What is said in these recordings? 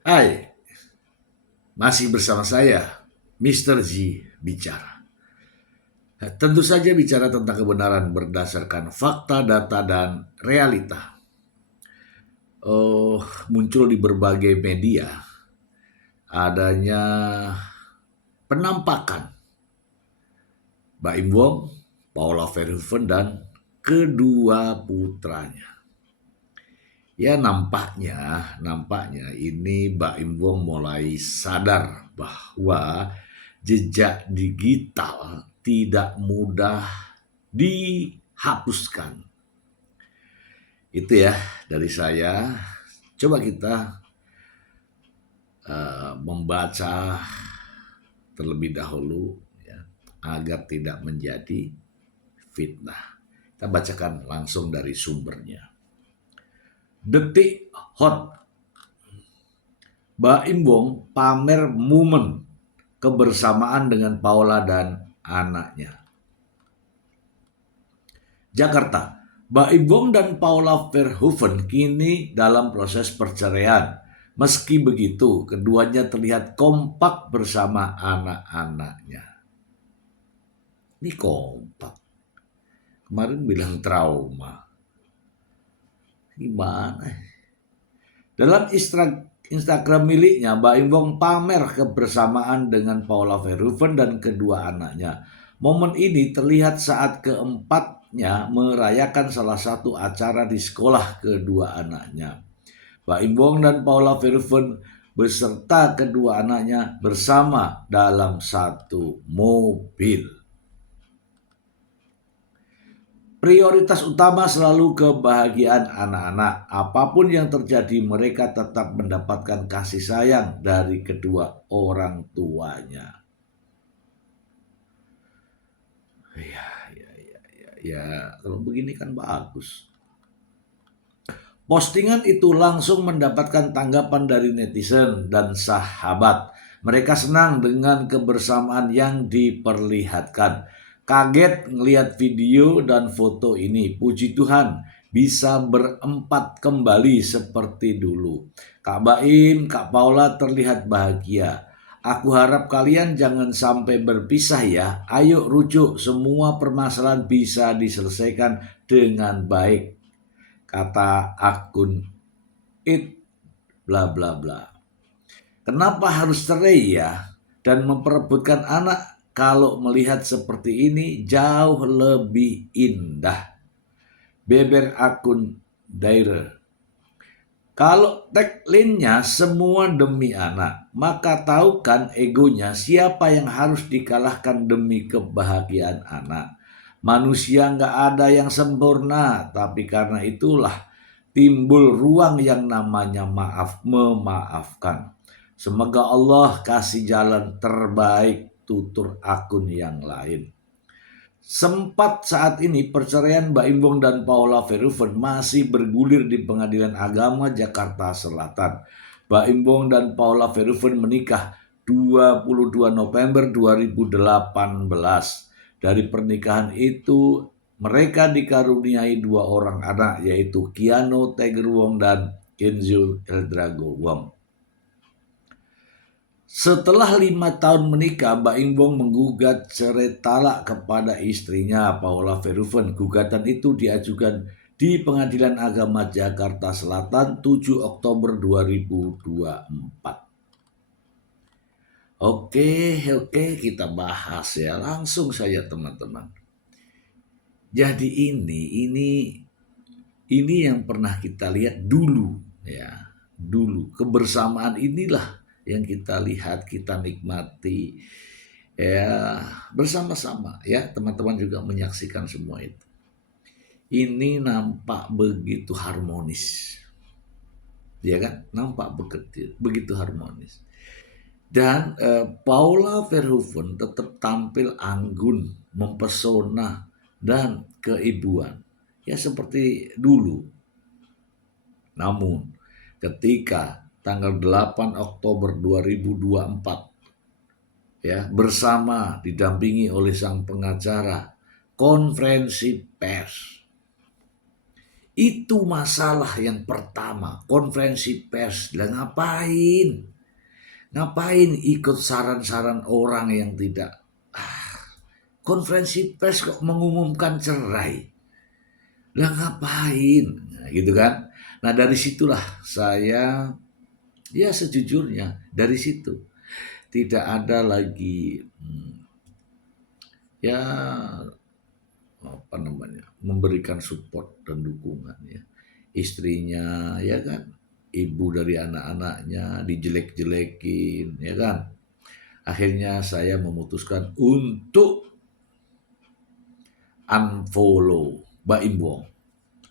Hai, masih bersama saya, Mr. Z bicara. Tentu saja bicara tentang kebenaran berdasarkan fakta, data, dan realita. Muncul di berbagai media adanya penampakan Baim Wong, Paula Verhoeven, dan kedua putranya. Ya nampaknya ini Baim Wong mulai sadar bahwa jejak digital tidak mudah dihapuskan. Itu ya dari saya. Coba kita membaca terlebih dahulu ya, agar tidak menjadi fitnah. Kita bacakan langsung dari sumbernya. Detik Hot. Baim Wong pamer momen kebersamaan dengan Paula dan anaknya. Jakarta. Baim Wong dan Paula Verhoeven kini dalam proses perceraian. Meski begitu, keduanya terlihat kompak bersama anak-anaknya. Ini kompak. Kemarin bilang trauma. Gimana? Dalam Instagram miliknya, Baim Wong pamer kebersamaan dengan Paula Verhoeven dan kedua anaknya. Momen ini terlihat saat keempatnya merayakan salah satu acara di sekolah kedua anaknya. Baim Wong dan Paula Verhoeven beserta kedua anaknya bersama dalam satu mobil. Prioritas utama selalu kebahagiaan anak-anak. Apapun yang terjadi, mereka tetap mendapatkan kasih sayang dari kedua orang tuanya. Ya, kalau begini kan bagus. Postingan itu langsung mendapatkan tanggapan dari netizen dan sahabat. Mereka senang dengan kebersamaan yang diperlihatkan. Kaget ngelihat video dan foto ini. Puji Tuhan bisa berempat kembali seperti dulu. Kak Baim, Kak Paula terlihat bahagia. Aku harap kalian jangan sampai berpisah ya. Ayo rujuk, semua permasalahan bisa diselesaikan dengan baik, kata akun it bla bla bla. Kenapa harus cerai ya? Dan memperebutkan anak, kalau melihat seperti ini jauh lebih indah. Beber akun Daire. Kalau tagline-nya semua demi anak, maka tahu kan egonya siapa yang harus dikalahkan demi kebahagiaan anak. Manusia nggak ada yang sempurna, tapi karena itulah timbul ruang yang namanya maaf, memaafkan. Semoga Allah kasih jalan terbaik, tutur akun yang lain. Sempat saat ini perceraian Baim Wong dan Paula Verhoeven masih bergulir di Pengadilan Agama Jakarta Selatan. Baim Wong dan Paula Verhoeven menikah 22 November 2018. Dari pernikahan itu mereka dikaruniai dua orang anak, yaitu Keanu Tiger Wong dan Kenzo Eldrago Wong. Setelah 5 tahun menikah, Baim Wong menggugat cerai talak kepada istrinya Paula Verhoeven. Gugatan itu diajukan di Pengadilan Agama Jakarta Selatan 7 Oktober 2024. Oke, kita bahas ya. Langsung saja teman-teman. Jadi ini yang pernah kita lihat dulu ya. Dulu kebersamaan inilah yang kita lihat, kita nikmati ya bersama-sama ya. Teman-teman juga menyaksikan semua itu. Ini nampak begitu harmonis. Ya kan? Nampak begitu harmonis. Dan Paula Verhoeven tetap tampil anggun, mempesona dan keibuan. Ya seperti dulu. Namun ketika tanggal 8 Oktober 2024 ya bersama didampingi oleh sang pengacara konferensi pers, Itu masalah yang pertama, konferensi pers. Lah ngapain? Ngapain ikut saran-saran orang yang tidak. Konferensi pers kok mengumumkan cerai? Lah ngapain? Nah, gitu kan. Nah dari situlah saya, ya sejujurnya dari situ tidak ada lagi ya apa namanya, memberikan support dan dukungan ya. Istrinya ya kan, ibu dari anak-anaknya dijelek-jelekin ya kan. Akhirnya saya memutuskan untuk unfollow Baim Wong.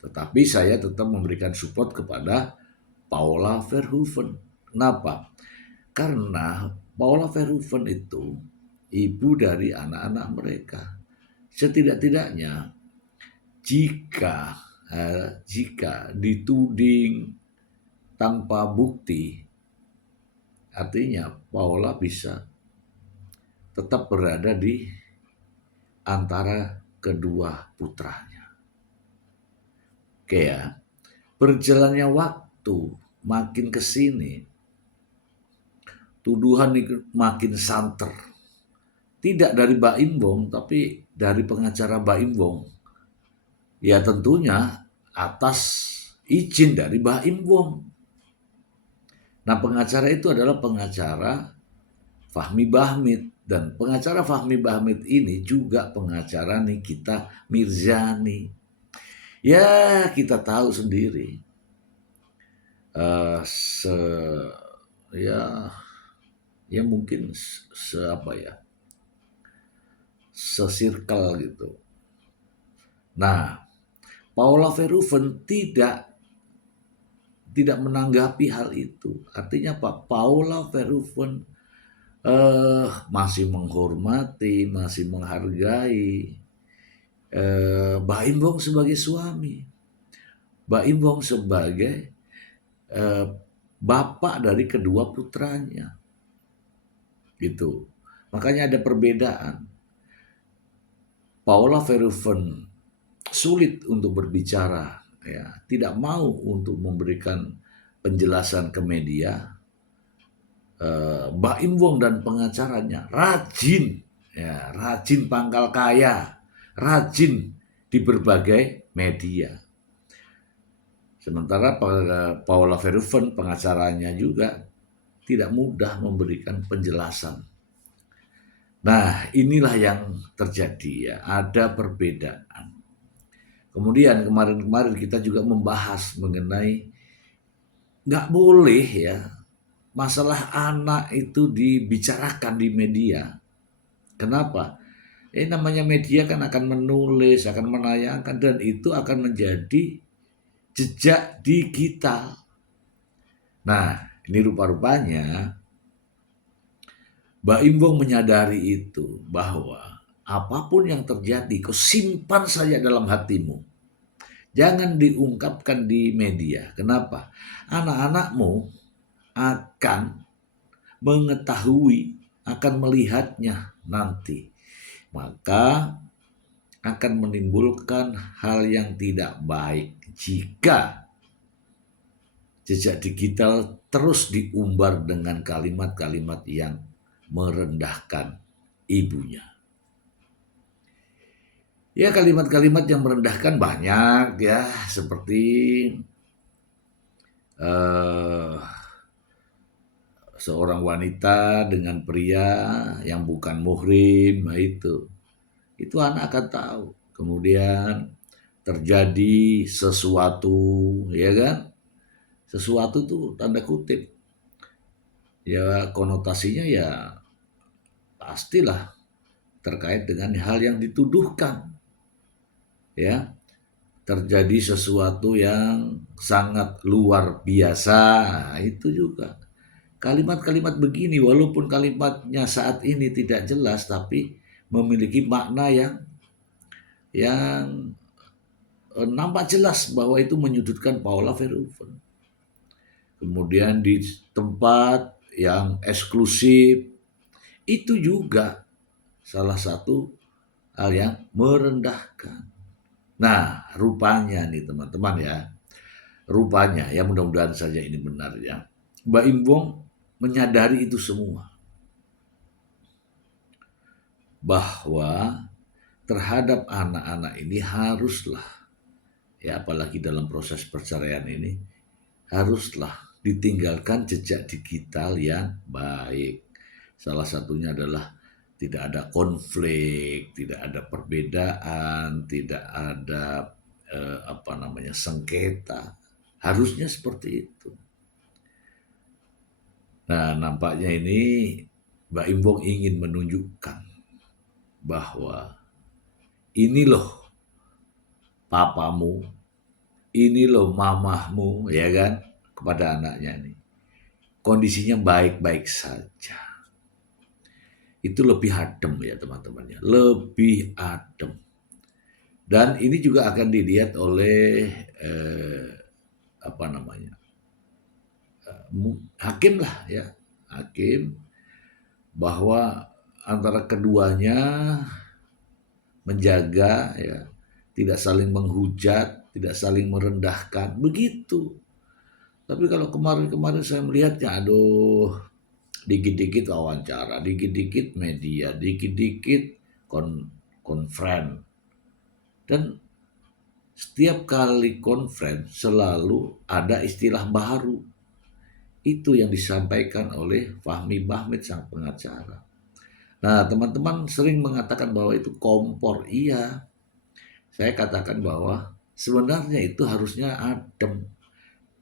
Tetapi saya tetap memberikan support kepada Paula Verhoeven. Kenapa? Karena Paula Verhoeven itu ibu dari anak-anak mereka. Setidak-tidaknya jika dituding tanpa bukti, artinya Paula bisa tetap berada di antara kedua putranya. Oke ya, berjalannya waktu makin ke sini, tuduhan makin santer. Tidak dari Baim Wong, tapi dari pengacara Baim Wong. Ya tentunya atas izin dari Baim Wong. Nah pengacara itu adalah pengacara Fahmi Bahmid. Dan pengacara Fahmi Bahmid ini juga pengacara Nikita Mirzani. Ya kita tahu sendiri. Ya mungkin sesirkel gitu. Nah, Paula Verhoeven tidak menanggapi hal itu. Artinya Pak Paula Verhoeven masih menghormati, masih menghargai Baim Wong sebagai suami, Baim Wong sebagai bapak dari kedua putranya, gitu. Makanya ada perbedaan. Paula Verhoeven sulit untuk berbicara, ya, tidak mau untuk memberikan penjelasan ke media. Baim Wong dan pengacaranya rajin, ya, rajin pangkal kaya, rajin di berbagai media. Sementara Paula Verhoeven pengacaranya juga tidak mudah memberikan penjelasan. Nah inilah yang terjadi ya, ada perbedaan. Kemudian kemarin kita juga membahas mengenai nggak boleh ya masalah anak itu dibicarakan di media. Kenapa? Namanya media kan akan menulis, akan menayangkan, dan itu akan menjadi jejak digital. Nah, ini rupa-rupanya Baim Wong menyadari itu, bahwa apapun yang terjadi, kau simpan saja dalam hatimu. Jangan diungkapkan di media. Kenapa? Anak-anakmu akan mengetahui, akan melihatnya nanti. Maka akan menimbulkan hal yang tidak baik jika jejak digital terus diumbar dengan kalimat-kalimat yang merendahkan ibunya. Ya kalimat-kalimat yang merendahkan banyak ya, seperti seorang wanita dengan pria yang bukan muhrim, nah itu anak akan tahu. Kemudian terjadi sesuatu, ya kan? Sesuatu tuh tanda kutip. Ya konotasinya ya pastilah terkait dengan hal yang dituduhkan. Ya, terjadi sesuatu yang sangat luar biasa, nah, itu juga. Kalimat-kalimat begini walaupun kalimatnya saat ini tidak jelas tapi memiliki makna yang nampak jelas bahwa itu menyudutkan Paula Verhoeven. Kemudian di tempat yang eksklusif itu juga salah satu hal yang merendahkan. Nah, rupanya nih teman-teman ya, rupanya ya mudah-mudahan saja ini benar ya. Mbak Imbong menyadari itu semua, bahwa terhadap anak-anak ini haruslah, ya apalagi dalam proses perceraian ini, haruslah ditinggalkan jejak digital yang baik. Salah satunya adalah tidak ada konflik, tidak ada perbedaan, tidak ada sengketa. Harusnya seperti itu. Nah, nampaknya ini Mbak Imbong ingin menunjukkan bahwa ini loh papamu, ini loh mamahmu, ya kan, kepada anaknya ini. Kondisinya baik-baik saja. Itu lebih adem ya teman-teman ya, lebih adem. Dan ini juga akan dilihat oleh hakim lah ya, hakim, bahwa antara keduanya menjaga ya, tidak saling menghujat, tidak saling merendahkan, begitu. Tapi kalau kemarin-kemarin saya melihatnya, aduh, dikit-dikit wawancara, dikit-dikit media, dikit-dikit konferen. Dan setiap kali konferen selalu ada istilah baru. Itu yang disampaikan oleh Fahmi Bahmid sang pengacara. Nah, teman-teman sering mengatakan bahwa itu kompor. Iya, saya katakan bahwa sebenarnya itu harusnya adem.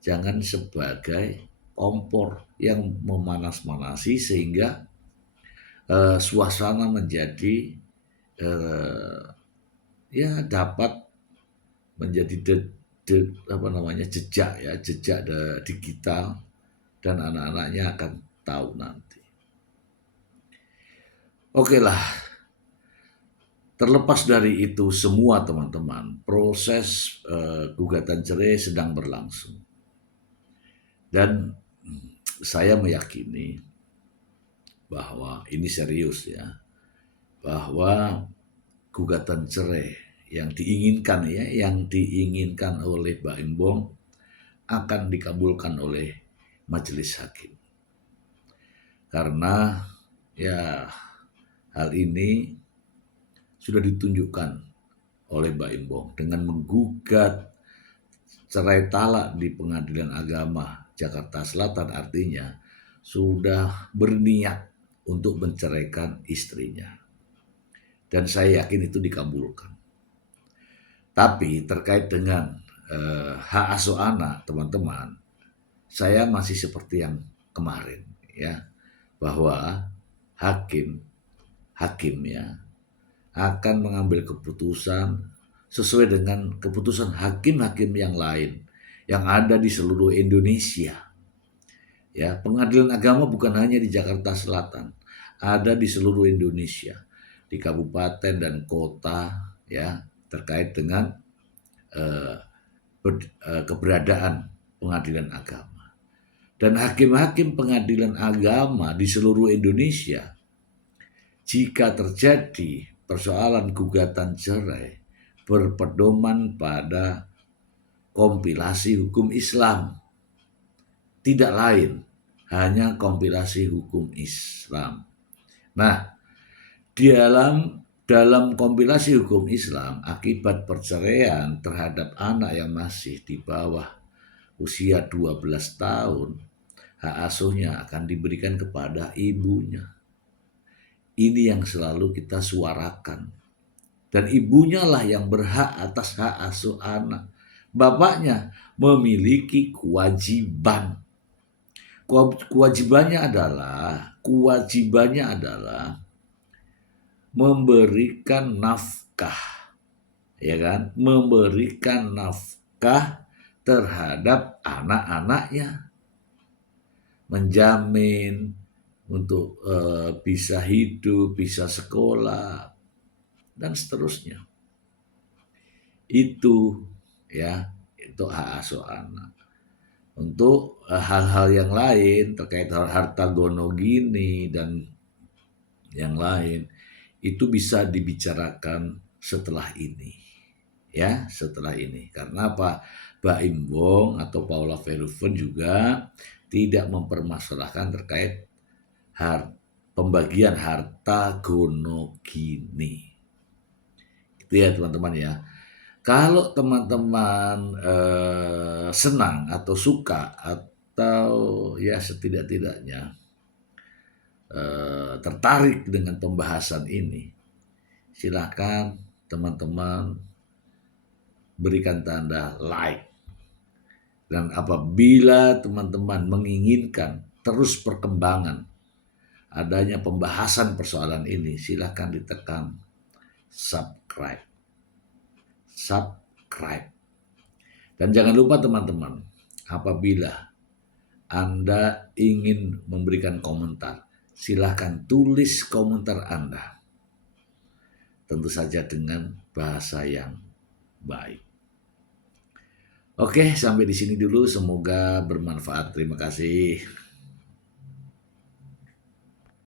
Jangan sebagai kompor yang memanas-manasi sehingga suasana menjadi ya dapat menjadi jejak digital, dan anak-anaknya akan tahu nanti. Oke lah, terlepas dari itu semua teman-teman, proses gugatan cerai sedang berlangsung. Dan saya meyakini bahwa ini serius ya, bahwa gugatan cerai yang diinginkan oleh Mbak Imbong akan dikabulkan oleh majelis hakim. Karena ya hal ini sudah ditunjukkan oleh Mbak Imbong dengan menggugat cerai talak di Pengadilan Agama Jakarta Selatan, artinya sudah berniat untuk menceraikan istrinya. Dan saya yakin itu dikabulkan. Tapi terkait dengan hak asuh anak, teman-teman, saya masih seperti yang kemarin ya, bahwa hakim ya akan mengambil keputusan sesuai dengan keputusan hakim-hakim yang lain yang ada di seluruh Indonesia. Ya, pengadilan agama bukan hanya di Jakarta Selatan, ada di seluruh Indonesia, di kabupaten dan kota ya, terkait dengan keberadaan pengadilan agama. Dan hakim-hakim pengadilan agama di seluruh Indonesia, jika terjadi persoalan gugatan cerai, berpedoman pada kompilasi hukum Islam. Tidak lain, hanya kompilasi hukum Islam. Nah, dalam kompilasi hukum Islam, akibat perceraian terhadap anak yang masih di bawah usia 12 tahun, hak asuhnya akan diberikan kepada ibunya. Ini yang selalu kita suarakan. Dan ibunya lah yang berhak atas hak asuh anak. Bapaknya memiliki kewajiban. Kewajibannya adalah memberikan nafkah, ya kan? Memberikan nafkah terhadap anak-anaknya, menjamin untuk bisa hidup, bisa sekolah, dan seterusnya. Itu ya, itu hak asuh anak. Untuk hal-hal yang lain terkait harta gono gini dan yang lain, itu bisa dibicarakan setelah ini ya setelah ini. Karena apa? Baim Wong atau Paula Verhoeven juga tidak mempermasalahkan terkait pembagian harta gono gini. Itu ya teman-teman ya. Kalau teman-teman senang atau suka atau ya setidak-tidaknya tertarik dengan pembahasan ini, silakan teman-teman berikan tanda like. Dan apabila teman-teman menginginkan terus perkembangan adanya pembahasan persoalan ini, silakan ditekan subscribe. Dan jangan lupa teman-teman, apabila Anda ingin memberikan komentar, silakan tulis komentar Anda. Tentu saja dengan bahasa yang baik. Oke, sampai di sini dulu. Semoga bermanfaat. Terima kasih.